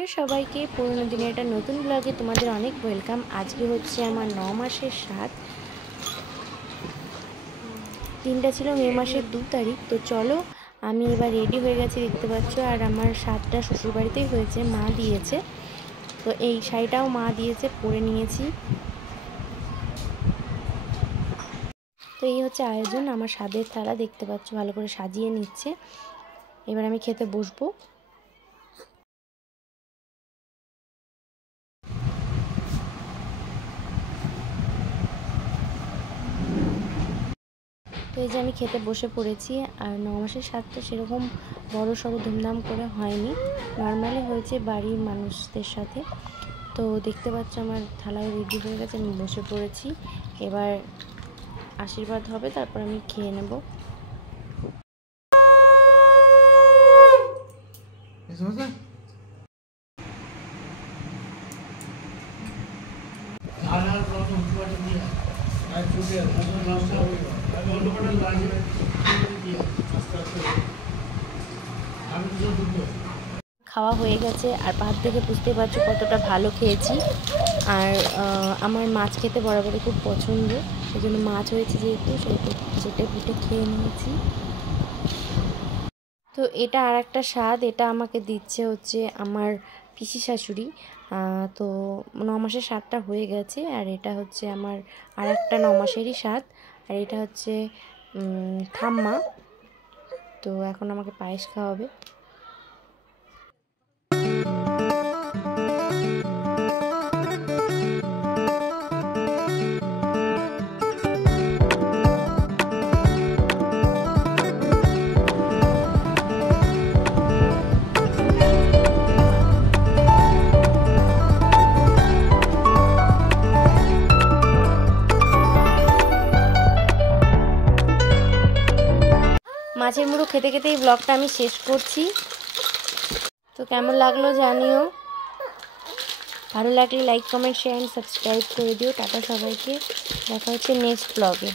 Hello সবাইকে, পুরনো দিনের একটা নতুন ব্লগে তোমাদের অনেক ওয়েলকাম। আজকে হচ্ছে আমার 9 মাসের 7। দিনটা ছিল মে মাসের 2 তারিখ। তো চলো, আমি এবার রেডি হয়ে গেছি দেখতে পাচ্ছ। আর আমার 7টা শ্বশুরবাড়িতেই হয়েছে, মা দিয়েছে। তো এই শাড়িটাও মা দিয়েছে, পরে নিয়েছি। তো এই হচ্ছে আয়োজন। আমার স্বাদের থালা দেখতে পাচ্ছ, ভালো করে সাজিয়ে নিচ্ছে। এবার আমি খেতে বসবো। তো এই যে আমি খেতে বসে পড়েছি। আর 9 মাসের 7 তো সেরকম বড় সড়ো ধুমধাম করে হয়নি, নর্মালি হয়েছে বাড়ির মানুষদের সাথে। তো দেখতে পাচ্ছ আমার থালায় রেডি হয়ে গেছে, আমি বসে পড়েছি। এবার আশীর্বাদ হবে, তারপর আমি খেয়ে নেব। খাওয়া হয়ে গেছে। আর ভাত দেখে বুঝতে পারছো কতটা ভালো খেয়েছি। আর আমার মাছ খেতে বরাবরই খুব পছন্দ, সেই জন্য মাছ হয়েছে যেহেতু সেহেতু চেটে পুটে খেয়ে নিয়েছি। তো এটা আর একটা স্বাদ, এটা আমাকে দিচ্ছে হচ্ছে আমার পিসি শাশুড়ি। তো 9 মাসের 7টা হয়ে গেছে। আর এটা হচ্ছে আমার আর একটা 9 মাসেরই স্বাদ। আর এটা হচ্ছে ঠাম্মা। তো এখন আমাকে পায়েস খাওয়াবে। মাছের মুড়ো খেতে খেতে এই ব্লগটা আমি শেষ করছি। তো কেমন লাগলো জানিও, ভালো লাগলে like comment share and subscribe করে দিও। টাটা সবাইকে, দেখা হচ্ছে নেক্সট ব্লগে।